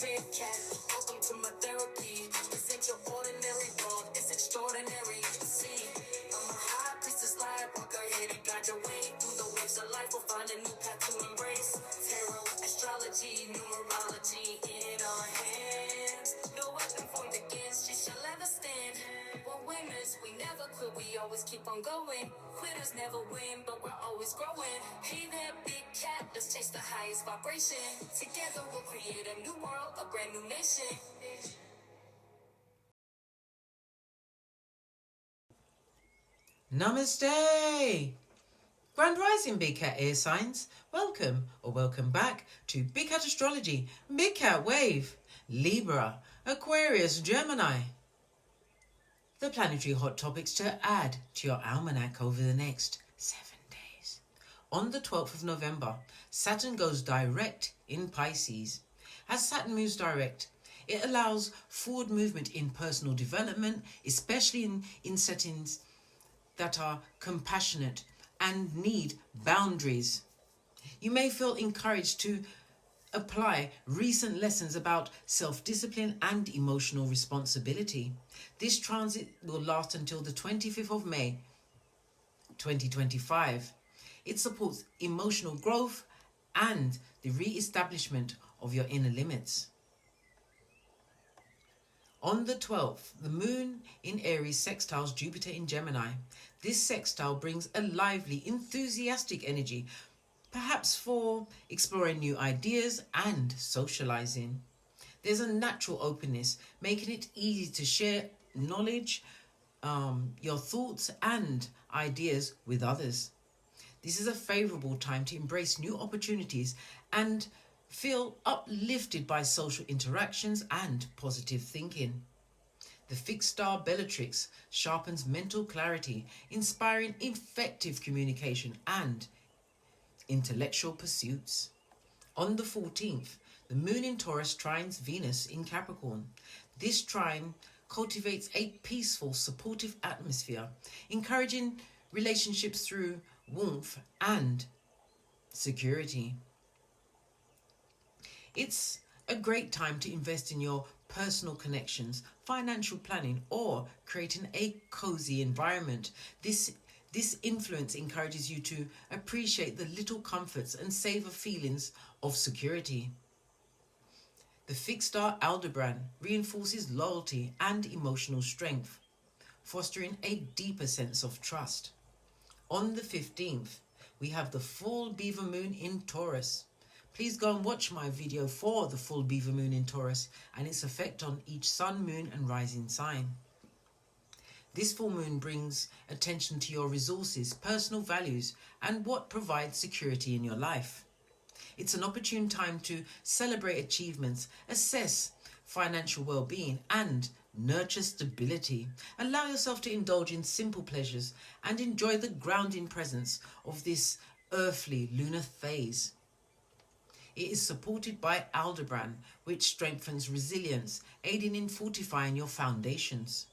big cat. Welcome to my therapy. This ain't your ordinary world, it's extraordinary. See, I'm a high priestess, light walker, here to guide your way through the waves of life. We'll find a new path to embrace. Tarot, astrology, numerology in our hands. No weapon formed against you shall ever stand. We're winners, we never quit, we always keep on going. Quitters never win, but we're always growing. Hey there, big cat, let's chase the highest vibration. Together we'll create a new world, a brand new nation. Namaste! Grand Rising Big Cat Air Signs, welcome or welcome back to Big Cat Astrology, Big Cat Wave, Libra, Aquarius, Gemini. The planetary hot topics to add to your almanac over the next 7 days. On the 12th of November, Saturn goes direct in Pisces. As Saturn moves direct, it allows forward movement in personal development, especially in settings that are compassionate and need boundaries. You may feel encouraged to apply recent lessons about self-discipline and emotional responsibility. This transit will last until the 25th of May 2025. It supports emotional growth and the re-establishment of your inner limits. On the 12th, the moon in Aries sextiles Jupiter in Gemini. This sextile brings a lively, enthusiastic energy, perhaps for exploring new ideas and socializing. There's a natural openness, making it easy to share knowledge, your thoughts and ideas with others. This is a favorable time to embrace new opportunities and feel uplifted by social interactions and positive thinking. The fixed star Bellatrix sharpens mental clarity, inspiring effective communication and intellectual pursuits. On the 14th, the moon in Taurus trines Venus in Capricorn. This trine cultivates a peaceful, supportive atmosphere, encouraging relationships through warmth and security. It's a great time to invest in your personal connections, financial planning, or creating a cozy environment. This influence encourages you to appreciate the little comforts and savor feelings of security. The fixed star Aldebaran reinforces loyalty and emotional strength, fostering a deeper sense of trust. On the 15th, we have the full beaver moon in Taurus. Please go and watch my video for the full beaver moon in Taurus and its effect on each sun, moon and rising sign. This full moon brings attention to your resources, personal values and what provides security in your life. It's an opportune time to celebrate achievements, assess financial well-being and nurture stability. Allow yourself to indulge in simple pleasures and enjoy the grounding presence of this earthly lunar phase. It is supported by Aldebaran, which strengthens resilience, aiding in fortifying your foundations.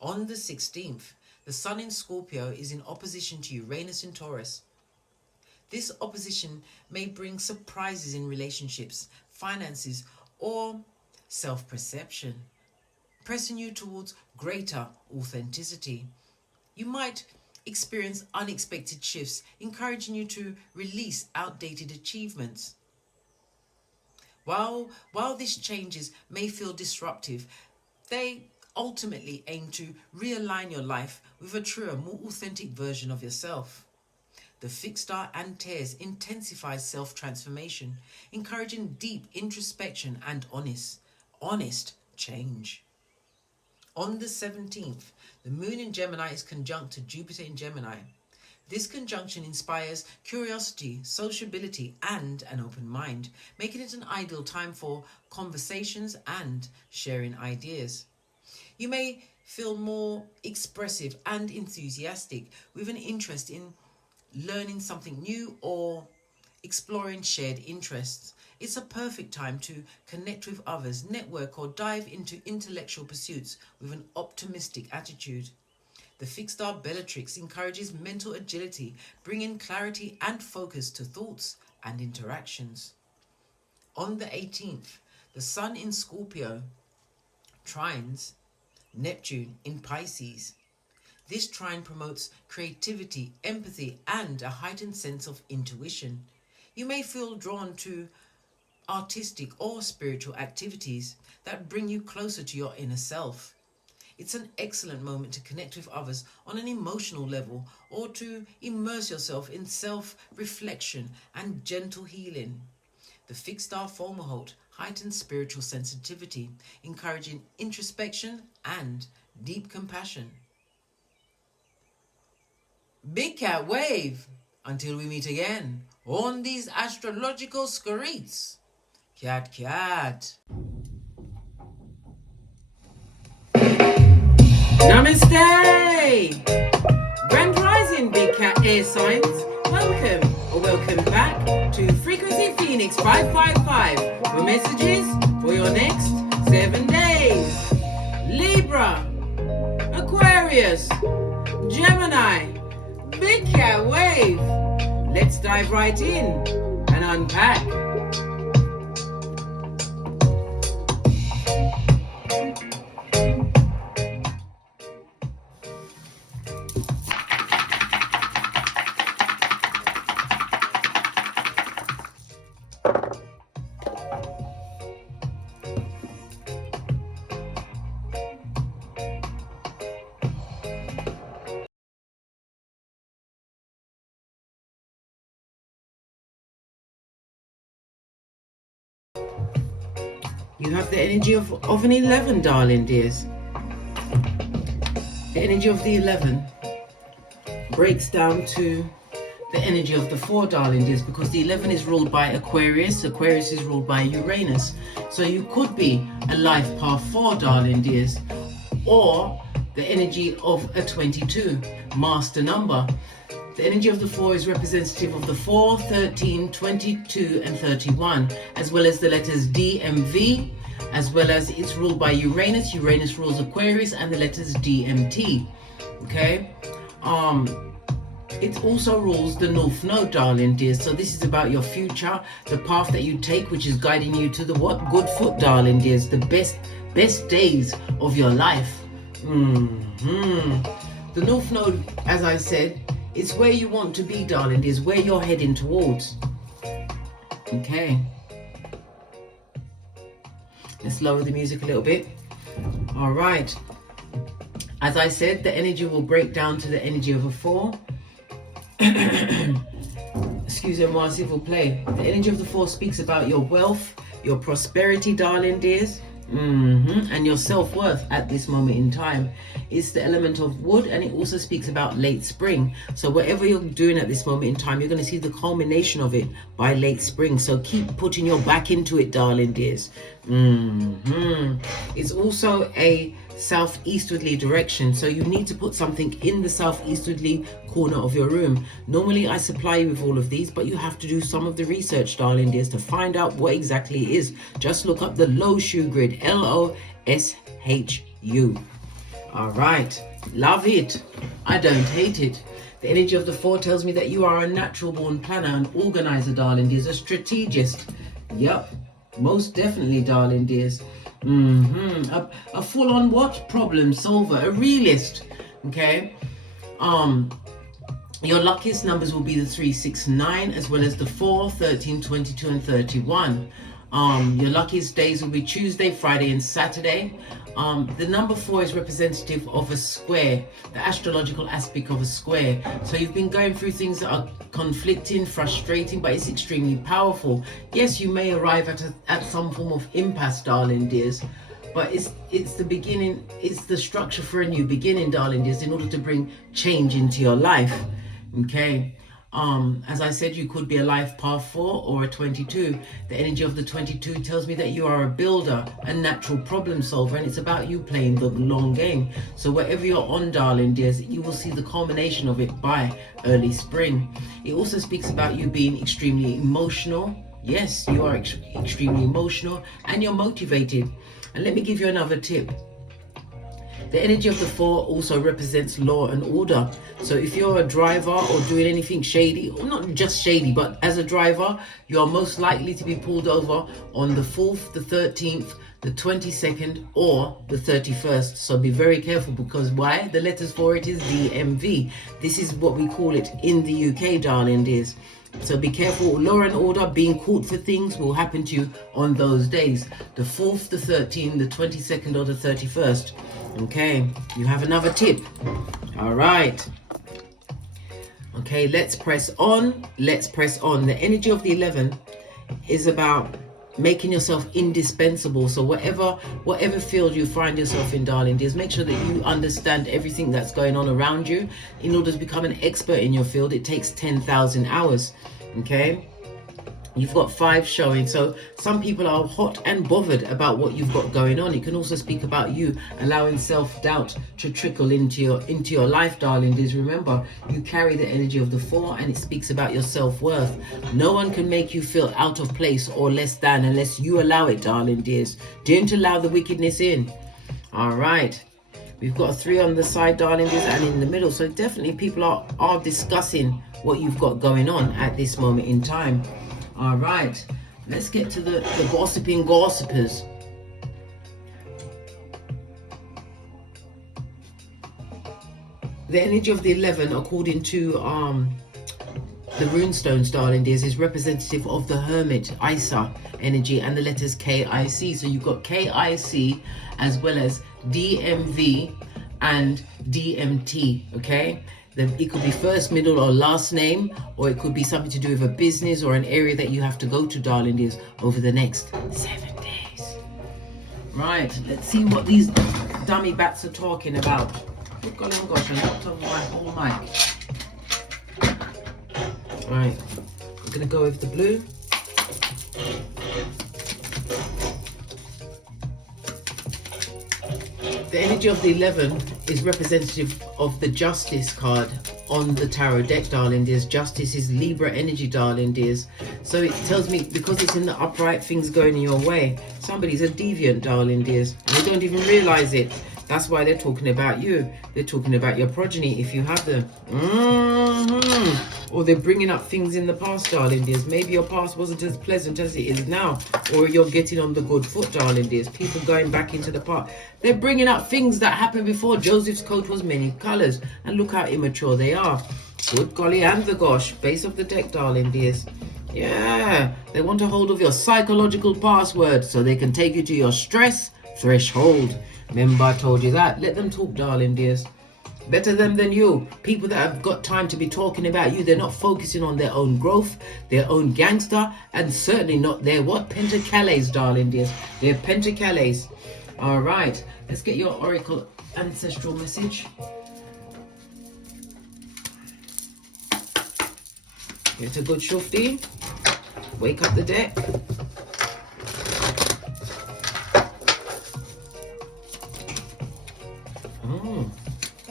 On the 16th, the Sun in Scorpio is in opposition to Uranus in Taurus. This opposition may bring surprises in relationships, finances, or self-perception, pressing you towards greater authenticity. You might experience unexpected shifts, encouraging you to release outdated achievements. While these changes may feel disruptive, they ultimately aim to realign your life with a truer, more authentic version of yourself. The fixed star Antares intensifies self-transformation, encouraging deep introspection and honest change. On the 17th, the moon in Gemini is conjunct to Jupiter in Gemini. This conjunction inspires curiosity, sociability, and an open mind, making it an ideal time for conversations and sharing ideas. You may feel more expressive and enthusiastic with an interest in learning something new or exploring shared interests. It's a perfect time to connect with others, network, or dive into intellectual pursuits with an optimistic attitude. The fixed star Bellatrix encourages mental agility, bringing clarity and focus to thoughts and interactions. On the 18th, The Sun in Scorpio trines Neptune in Pisces. This trine promotes creativity, empathy, and a heightened sense of intuition. You may feel drawn to artistic or spiritual activities that bring you closer to your inner self. It's an excellent moment to connect with others on an emotional level or to immerse yourself in self-reflection and gentle healing. The fixed star Fomalhaut heightens spiritual sensitivity, encouraging introspection and deep compassion. Big Cat Wave! Until we meet again on these astrological streets. Cat, cat. Namaste! Grand Rising, Big Cat Air Signs. Welcome or welcome back to Frequency Phoenix 555 for messages for your next 7 days. Libra, Aquarius, Gemini, Big Cat Wave. Let's dive right in and unpack. You have the energy of an 11, darling dears. The energy of the 11 breaks down to the energy of the 4, darling dears, because the 11 is ruled by Aquarius. Aquarius is ruled by Uranus. So you could be a life path 4, darling dears, or the energy of a 22, master number. The energy of the 4 is representative of the 4, 13, 22, and 31, as well as the letters D and V, as well as it's ruled by Uranus. Uranus rules Aquarius, and the letters D and T. Okay? It also rules the North Node, darling dears. So this is about your future, the path that you take, which is guiding you to the what? Good foot, darling dears. The best days of your life. The North Node, as I said, it's where you want to be, darling dears, where you're heading towards. Okay. Let's lower the music a little bit. All right. As I said, the energy will break down to the energy of a 4. Excusez-moi, s'il vous plaît. The energy of the 4 speaks about your wealth, your prosperity, darling dears, and your self-worth at this moment in time. It's the element of wood, and it also speaks about late spring. So whatever you're doing at this moment in time, you're going to see the culmination of it by late spring. So keep putting your back into it, darling dears. It's also a southeastwardly direction, so you need to put something in the southeastwardly corner of your room. Normally I supply you with all of these, but you have to do some of the research, darling dears, to find out what exactly it is. Just look up the Loshu grid, Loshu. All right, love it, I don't hate it. The energy of the 4 tells me that you are a natural born planner, an organizer, darling dears, a strategist. Yep, most definitely, darling dears. A full-on what? Problem solver, a realist. Okay. Your luckiest numbers will be the 3, 6, 9, as well as the 4, 13, 22, and 31. Your luckiest days will be Tuesday, Friday, and Saturday. The number 4 is representative of a square, the astrological aspect of a square. So you've been going through things that are conflicting, frustrating, but it's extremely powerful. Yes, you may arrive at some form of impasse, darling dears, but it's the beginning, it's the structure for a new beginning, darling dears, in order to bring change into your life. Okay. As I said, you could be a life path 4 or a 22. The energy of the 22 tells me that you are a builder, a natural problem solver, and it's about you playing the long game. So wherever you're on, darling dears, you will see the culmination of it by early spring. It also speaks about you being extremely emotional. Yes, you are extremely emotional, and you're motivated. And let me give you another tip. The energy of the 4 also represents law and order. So if you're a driver or doing anything shady, or not just shady, but as a driver, you are most likely to be pulled over on the 4th, the 13th, the 22nd, or the 31st. So be very careful, because why? The letters for it is DMV. This is what we call it in the UK, darling dears. So be careful. Law and order, being caught for things will happen to you on those days. The 4th, the 13th, the 22nd, or the 31st. Okay, you have another tip. All right. Okay, let's press on. Let's press on. The energy of the 11 is about making yourself indispensable. So whatever field you find yourself in, darling dears, make sure that you understand everything that's going on around you. In order to become an expert in your field, it takes 10,000 hours. Okay, you've got 5 showing. So some people are hot and bothered about what you've got going on. It can also speak about you allowing self-doubt to trickle into your life, darling dears. Remember, you carry the energy of the 4, and it speaks about your self-worth. No one can make you feel out of place or less than unless you allow it, darling dears. Don't allow the wickedness in. All right, we've got a 3 on the side, darling dears, and in the middle. So definitely people are discussing what you've got going on at this moment in time. All right, let's get to the gossiping gossipers. The energy of the 11, according to the runestones, darling dears, is representative of the Hermit, Isa energy, and the letters KIC. So you've got KIC as well as DMV and DMT, okay? It could be first, middle, or last name, or it could be something to do with a business or an area that you have to go to, darling dears, over the next 7 days. Right, let's see what these dummy bats are talking about. Oh gosh, I knocked on my whole mic. Right, I'm going to go with the blue. The energy of the 11 is representative of the Justice card on the tarot deck, darling dears. Justice is Libra energy, darling dears. So it tells me, because it's in the upright, things going in your way. Somebody's a deviant, darling dears, and they don't even realize it. That's why they're talking about you. They're talking about your progeny, if you have them. Or they're bringing up things in the past, darling dears. Maybe your past wasn't as pleasant as it is now. Or you're getting on the good foot, darling dears. People going back into the past. They're bringing up things that happened before. Joseph's coat was many colors. And look how immature they are. Good golly and the gosh. Base of the deck, darling dears. Yeah. They want a hold of your psychological password so they can take you to your stress threshold. Remember, I told you that. Let them talk, darling dears. Better them than you. People that have got time to be talking about you, they're not focusing on their own growth, their own gangster, and certainly not their what? Pentacales, darling dears. They're Pentacales. All right, let's get your Oracle ancestral message. It's a good shufti. Wake up the deck.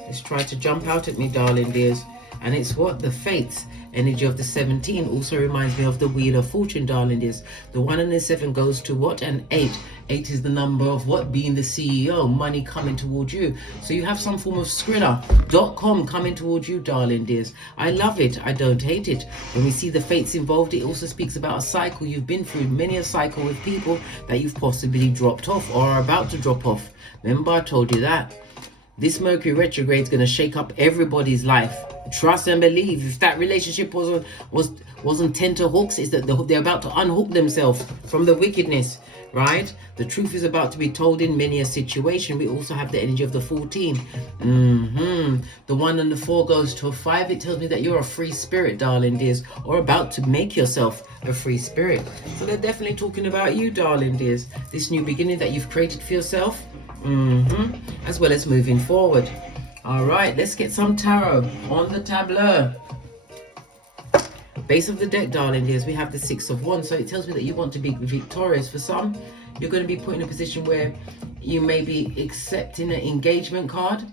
It's tried to jump out at me, darling dears. And it's what? The Fates energy of the 17 also reminds me of the Wheel of Fortune, darling dears. The 1 and the 7 goes to what? An 8. 8 is the number of what? Being the CEO, money coming towards you. So you have some form of Skrilla.com coming towards you, darling dears. I love it. I don't hate it. When we see the Fates involved, it also speaks about a cycle you've been through. Many a cycle with people that you've possibly dropped off or are about to drop off. Remember, I told you that. This Mercury retrograde is going to shake up everybody's life. Trust and believe. If that relationship wasn't tenterhooks, it's that they're about to unhook themselves from the wickedness, right? The truth is about to be told in many a situation. We also have the energy of the 14. The 1 and the 4 goes to a 5. It tells me that you're a free spirit, darling dears, or about to make yourself a free spirit. So they're definitely talking about you, darling dears. This new beginning that you've created for yourself. As well as moving forward. All right, let's get some tarot on the tableau. Base of the deck, darling dears, we have the 6 of Wands. So it tells me that you want to be victorious. For some, you're going to be put in a position where you may be accepting an engagement card.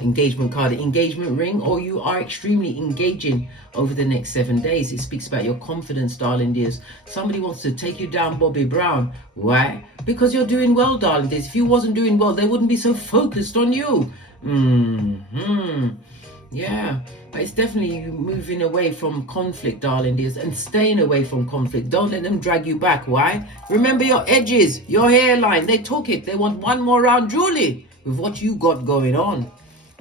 engagement card, engagement ring, or you are extremely engaging over the next 7 days. It speaks about your confidence, darling dears. Somebody wants to take you down, Bobby Brown. Why? Because you're doing well, darling dears. If you wasn't doing well, they wouldn't be so focused on you. Yeah, but it's definitely you moving away from conflict, darling dears, and staying away from conflict. Don't let them drag you back. Why? Remember your edges, your hairline. They took it. They want one more round, Julie, with what you got going on.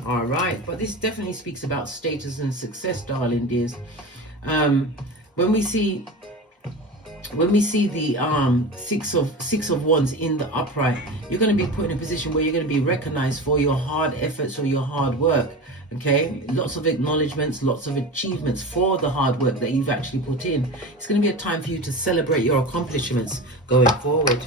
All right, but this definitely speaks about status and success, darling dears. When we see the six of wands in the upright, you're going to be put in a position where you're going to be recognized for your hard efforts or your hard work. Okay, lots of acknowledgements, lots of achievements for the hard work that you've actually put in. It's going to be a time for you to celebrate your accomplishments going forward.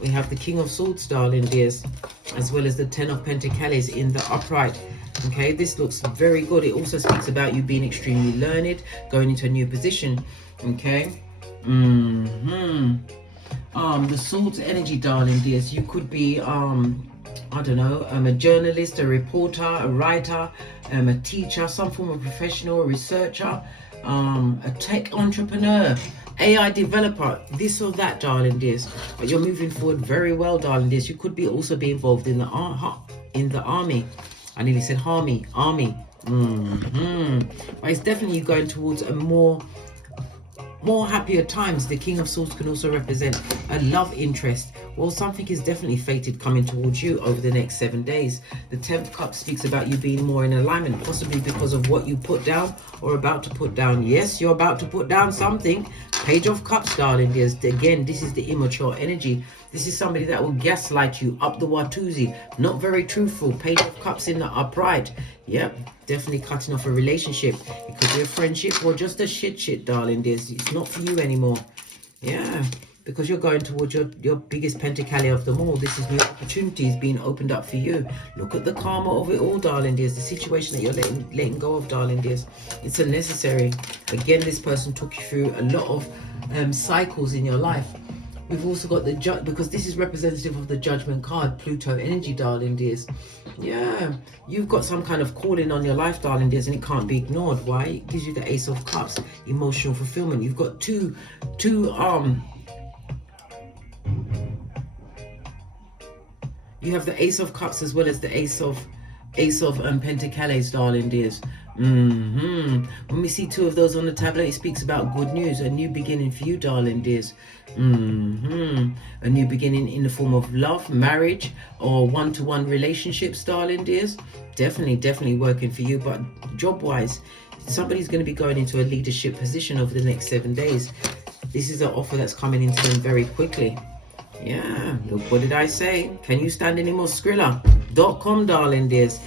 We have the King of Swords, darling dears, as well as the Ten of Pentacles in the upright. Okay, this looks very good. It also speaks about you being extremely learned, going into a new position. Okay. The Swords energy, darling dears. You could be I don't know, a journalist, a reporter, a writer, a teacher, some form of professional, a researcher, a tech entrepreneur, AI developer, this or that, darling dears. But you're moving forward very well, darling dears. You could be also be involved in the army. I nearly said army. But it's definitely going towards a more happier times. The King of Swords can also represent a love interest. Well, something is definitely fated coming towards you over the next 7 days. The 10th cup speaks about you being more in alignment, possibly because of what you put down or about to put down. Yes, you're about to put down something. Page of Cups, darling dears. Again, this is the immature energy. This is somebody that will gaslight you up the Watusi. Not very truthful. Page of Cups in the upright. Yep, definitely cutting off a relationship. It could be a friendship or just a shit, darling dears. It's not for you anymore. Yeah, because you're going towards your biggest pentacale of them all. This is new opportunities being opened up for you. Look at the karma of it all, darling dears. The situation that you're letting go of, darling dears. It's unnecessary. Again, this person took you through a lot of cycles in your life. We've also got the judge, because this is representative of the Judgment card, Pluto energy, darling dears. Yeah, you've got some kind of calling on your life, darling dears, and it can't be ignored. Why? It gives you the Ace of Cups, emotional fulfillment. You've got two you have the Ace of Cups as well as the Ace of Pentacles, darling dears. When we see two of those on the tablet, it speaks about good news, a new beginning for you, darling dears. A new beginning in the form of love, marriage, or one-to-one relationships, darling dears. Definitely working for you. But job-wise, somebody's going to be going into a leadership position over the next 7 days. This is an offer that's coming into them very quickly. Yeah, look, what did I say? Can you stand any more Skrilla.com, darling dears?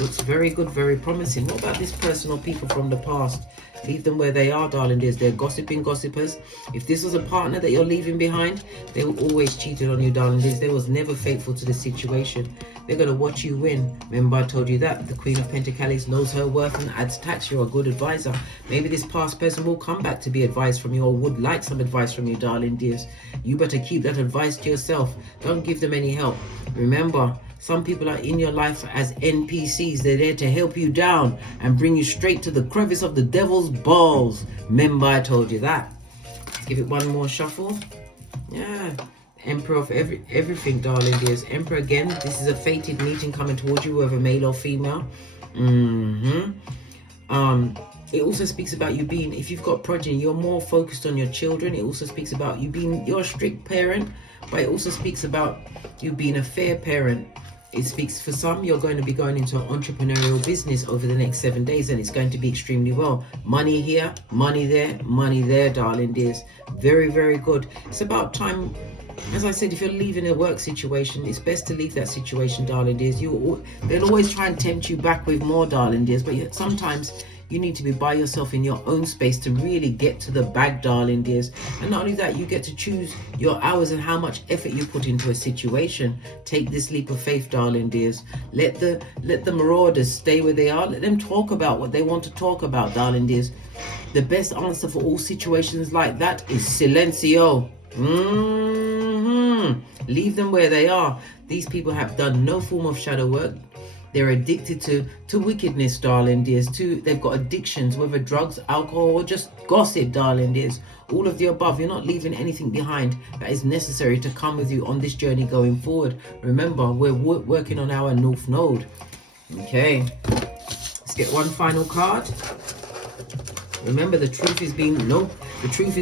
Looks very good, very promising. What about this person or people from the past? Leave them where they are, darling dears. They're gossiping gossipers. If this was a partner that you're leaving behind, they were always cheated on you, darling dears. They was never faithful to the situation. They're going to watch you win. Remember I told you that. The Queen of Pentacles knows her worth and adds tax. You're a good advisor. Maybe this past person will come back to be advised from you or would like some advice from you, darling dears. You better keep that advice to yourself. Don't give them any help. Remember, some people are in your life as NPCs. They're there to help you down and bring you straight to the crevice of the devil's balls. Remember I told you that. Let's give it one more shuffle. Yeah. Emperor of everything, darling dears. Emperor again. This is a fated meeting coming towards you, whether male or female. It also speaks about you being, if you've got progeny, you're more focused on your children. It also speaks about you being, you're a strict parent, but it also speaks about you being a fair parent. It speaks for some, you're going to be going into an entrepreneurial business over the next 7 days, and it's going to be extremely well. Money here, money there, darling dears. Very good. It's about time. As I said, if you're leaving a work situation, it's best to leave that situation, darling dears. They'll always try and tempt you back with more, darling dears, but sometimes You need to be by yourself in your own space to really get to the bag, darling dears. And not only that, you get to choose your hours and how much effort you put into a situation. Take this leap of faith, darling dears. Let the marauders stay where they are. Let them talk about what they want to talk about, darling dears. The best answer for all situations like that is silencio. Leave them where they are. These people have done no form of shadow work. They're addicted to wickedness, darling dears. They've got addictions, whether drugs, alcohol, or just gossip, darling dears. All of the above. You're not leaving anything behind that is necessary to come with you on this journey going forward. Remember, we're working on our North Node. Okay, let's get one final card. Remember, the truth is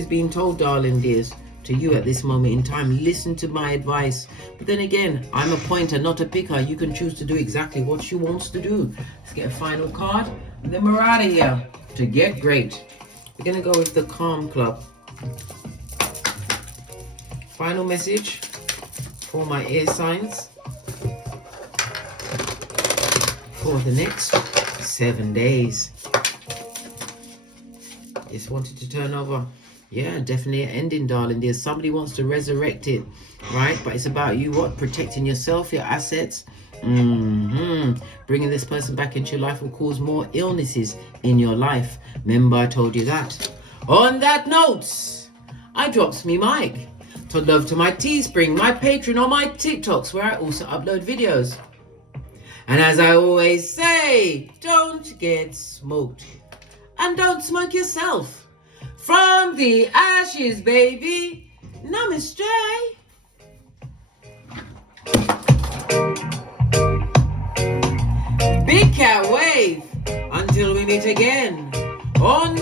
being told, darling dears, to you at this moment in time. Listen to my advice. But then again, I'm a pointer, not a picker. You can choose to do exactly what she wants to do. Let's get a final card, and then we're out of here to get great. We're going to go with the Calm Club. Final message for my air signs for the next 7 days. Just wanted to turn over. Yeah, definitely an ending, darling dear. Somebody wants to resurrect it, right? But it's about you, protecting yourself, your assets. Bringing this person back into your life will cause more illnesses in your life. Remember, I told you that. On that note, I drops me mic. To love to my Teespring, my Patreon, or my TikToks, where I also upload videos. And as I always say, don't get smoked. And don't smoke yourself. From the ashes, baby. Namaste. Big cat wave. Until we meet again on